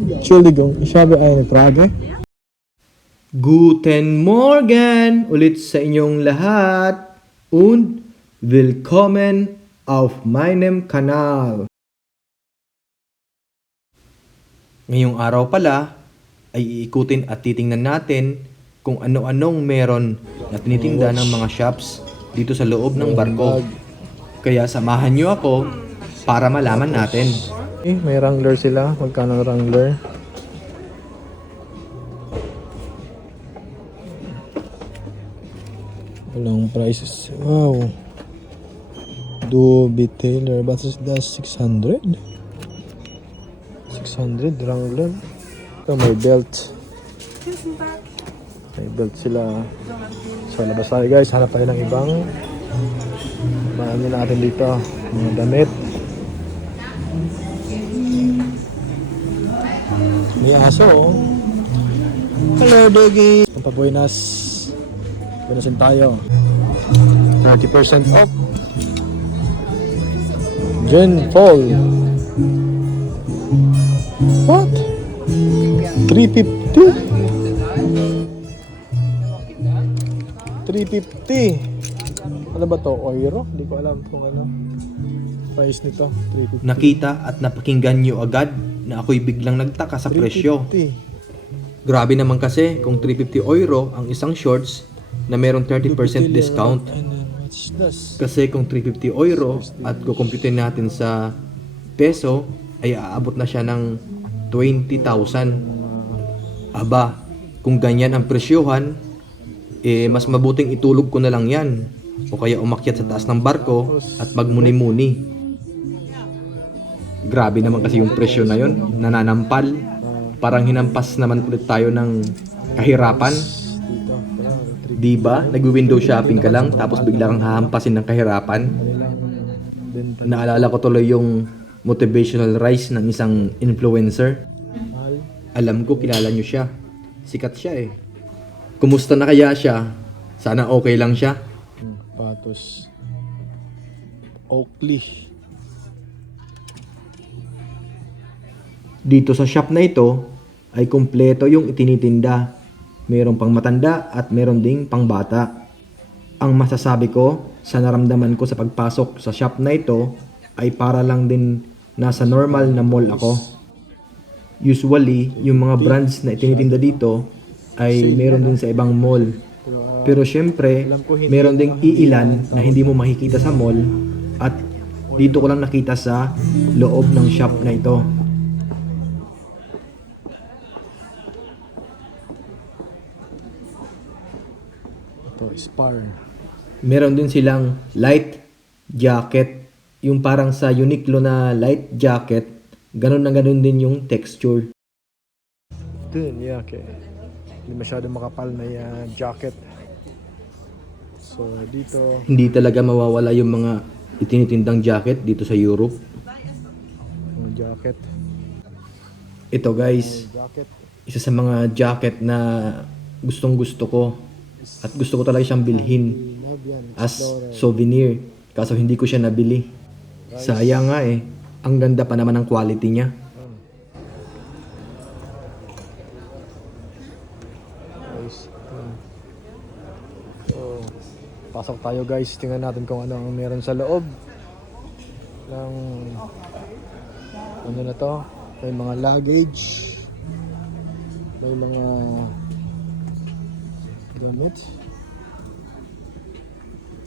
Entschuldigung, ich habe eine Frage. Guten Morgen ulit sa inyong lahat und willkommen auf meinem Kanal. Ngayong araw pala ay iikutin at titingnan natin kung ano-anong meron na tinitinda ng mga shops dito sa loob ng barko. Kaya samahan niyo ako para malaman natin. May Wrangler sila. Magkano ang Wrangler? Walang prices. Wow. Duo Taylor. Was ist das? 600? 600 Wrangler. Ito may belt. May belt sila. So labas tayo guys. Hanap tayo ng ibang maano natin dito. Mga damit. May aso oh. Hello doggy. Pampabuenas. Buenasin tayo. 30% off. Gen Fall. What? 350? 350. Ano ba to? Euro? Hindi ko alam kung ano price nito. 350. Nakita at napakinggan niyo agad na ako'y biglang nagtaka sa presyo. 350. Grabe naman kasi kung 350 euro ang isang shorts na merong 30% discount. What's this? Kasi kung 350 euro at kukumputin natin sa peso ay aabot na siya ng 20,000. Aba, kung ganyan ang presyohan, mas mabuting itulog ko na lang yan o kaya umakyat sa taas ng barko at magmuni-muni. Grabe naman kasi yung presyo na yon, nananampal. Parang hinampas naman ulit tayo ng kahirapan. Diba? Nag-window shopping ka lang tapos bigla kang hahampasin ng kahirapan. Naalala ko tuloy yung motivational rise ng isang influencer. Alam ko kilala nyo siya. Sikat siya eh. Kumusta na kaya siya? Sana okay lang siya. Patos. Oakley. Dito sa shop na ito ay kumpleto yung itinitinda. Merong pang matanda at meron ding pang bata. Ang masasabi ko sa naramdaman ko sa pagpasok sa shop na ito ay para lang din nasa normal na mall ako. Usually, yung mga brands na itinitinda dito ay meron din sa ibang mall. Pero syempre, meron ding iilan na hindi mo makikita sa mall at dito ko lang nakita sa loob ng shop na ito. Ito, Spar. Meron din silang light jacket. Yung parang sa Uniqlo na light jacket, ganun na ganun din yung texture. Ito yun, yeah, okay. Hindi masyadong makapal na jacket. So, dito. Hindi talaga mawawala yung mga itinitindang jacket dito sa Europe. Mga jacket. Ito guys, Jacket. isa sa mga jacket na gustong gusto ko. At gusto ko talaga siyang bilhin as souvenir. Kaso hindi ko siya nabili. Sayang nga eh. Ang ganda pa naman ng quality niya. So, pasok tayo guys. Tingnan natin kung ano ang meron sa loob ng ano na to. May mga luggage. May mga gamit.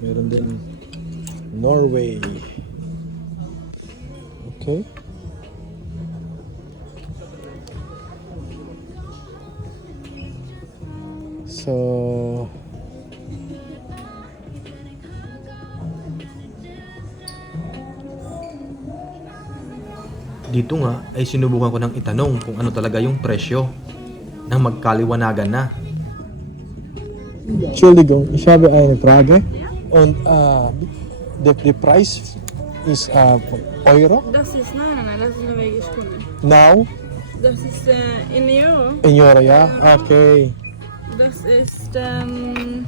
Meron din Norway. Okay. So Dito nga ay sinubukan ko ng itanong kung ano talaga yung presyo nang magkaliwanagan na. Entschuldigung, ich habe eine Frage. Und the price is Euro? Das ist, nein, das ist norwegisch Krone. Now? Das ist in Euro. In Euro, ja? Okay. Das ist 12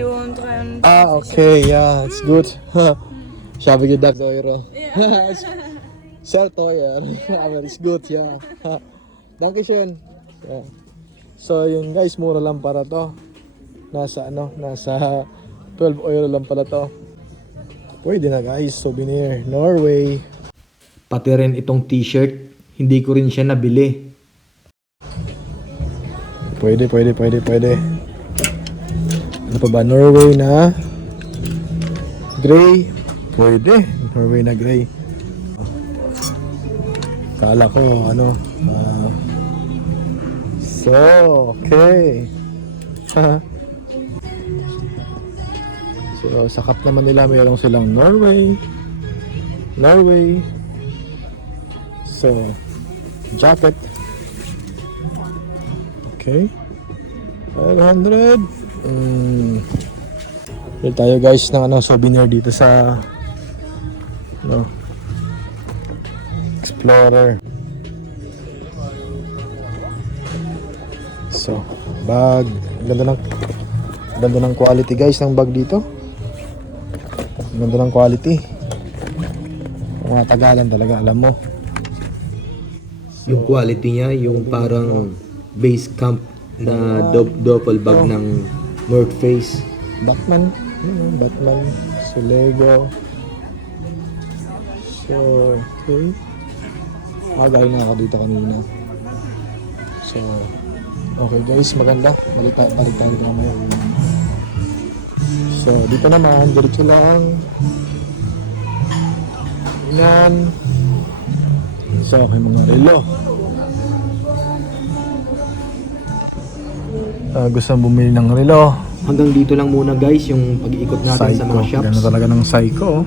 Euro und 53. Okay, ja, it's good. Ich habe gedacht Euro. Ja. Sehr teuer. Aber ist gut, ja. Dankeschön. Yeah. So yun guys, mura lang para to. Nasa nasa 12 euro lang pala to. Pwede na guys, souvenir, Norway. Pati rin itong t-shirt, hindi ko rin siya nabili. Pwede. Ano pa ba? Norway na gray. Pwede. Norway na gray. Kala ko, so, okay. So, sa cup naman nila, mayroong silang Norway. So, jacket. Okay. 500. Bili tayo guys ng souvenir dito sa Explorer. So, bag. Ganda ng quality guys ng bag dito. Ganda ng quality. Mga Tagalan talaga, alam mo. Yung quality niya, yung parang base camp na duffel bag ng North Face. Batman. Batman. So, Lego. So, okay. Galing na ako dito kanina. So, okay guys, maganda. Balik tayo mamaya. So, dito naman, diretso lang. Yan. So, okay, mga relo. Gusto mong bumili ng relo. Hanggang dito lang muna guys yung pag-iikot natin sa mga shops. Ganda talaga ng Psycho.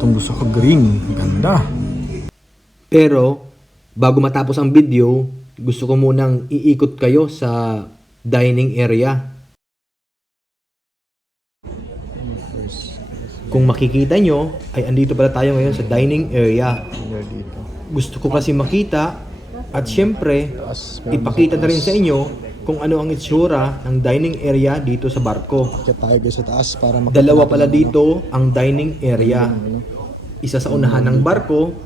Itong gusto ko green. Ganda. Pero, bago matapos ang video, gusto ko munang iikot kayo sa dining area. Kung makikita nyo, ay andito pala tayo ngayon sa dining area. Dito. Gusto ko kasi makita at syempre, ipakita na rin sa inyo kung ano ang itsura ng dining area dito sa barko. Kaya tayo guys sa taas para makita. Dalawa pala dito ang dining area. Isa sa unahan ng barko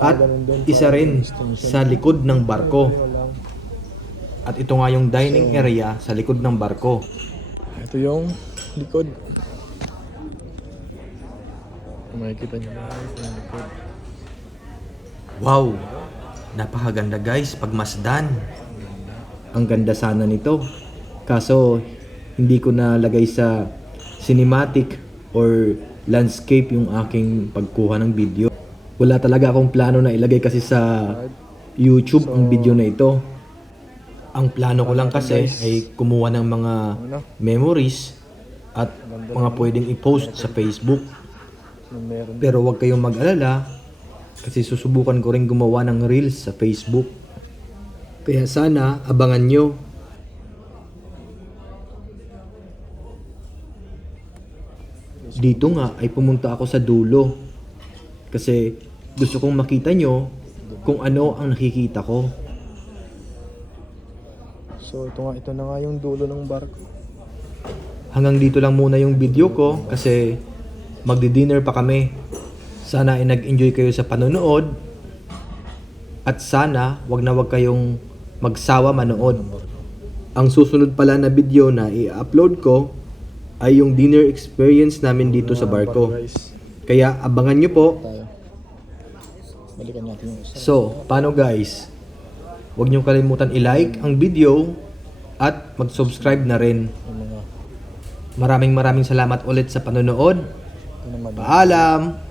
at isa rin sa likod ng barko. At ito nga yung dining area sa likod ng barko. Ito yung likod. Makikita nyo na yung likod. Wow! Napakaganda guys, pagmasdan. Ang ganda sana nito. Kaso, hindi ko nalagay sa cinematic or landscape yung aking pagkuha ng video. Wala talaga akong plano na ilagay kasi sa YouTube ang video na ito. Ang plano ko lang kasi ay kumuha ng mga memories at mga pwedeng i-post sa Facebook. Pero huwag kayong mag-alala kasi susubukan ko rin gumawa ng reels sa Facebook. Kaya sana abangan nyo. Dito nga ay pumunta ako sa dulo kasi gusto kong makita nyo kung ano ang nakikita ko. So ito na nga yung dulo ng barko. Hanggang dito lang muna yung video ko kasi magdi-dinner pa kami. Sana ay nag-enjoy kayo sa panonood at sana wag na wag kayong magsawa manood. Ang susunod pala na video na i-upload ko ay yung dinner experience namin dito sa barko. Kaya abangan nyo po. Balikan natin yung isa. So, paano guys? Huwag nyo kalimutan i-like ang video at mag-subscribe na rin. Yung mga Maraming salamat ulit sa panonood. ito naman. Paalam!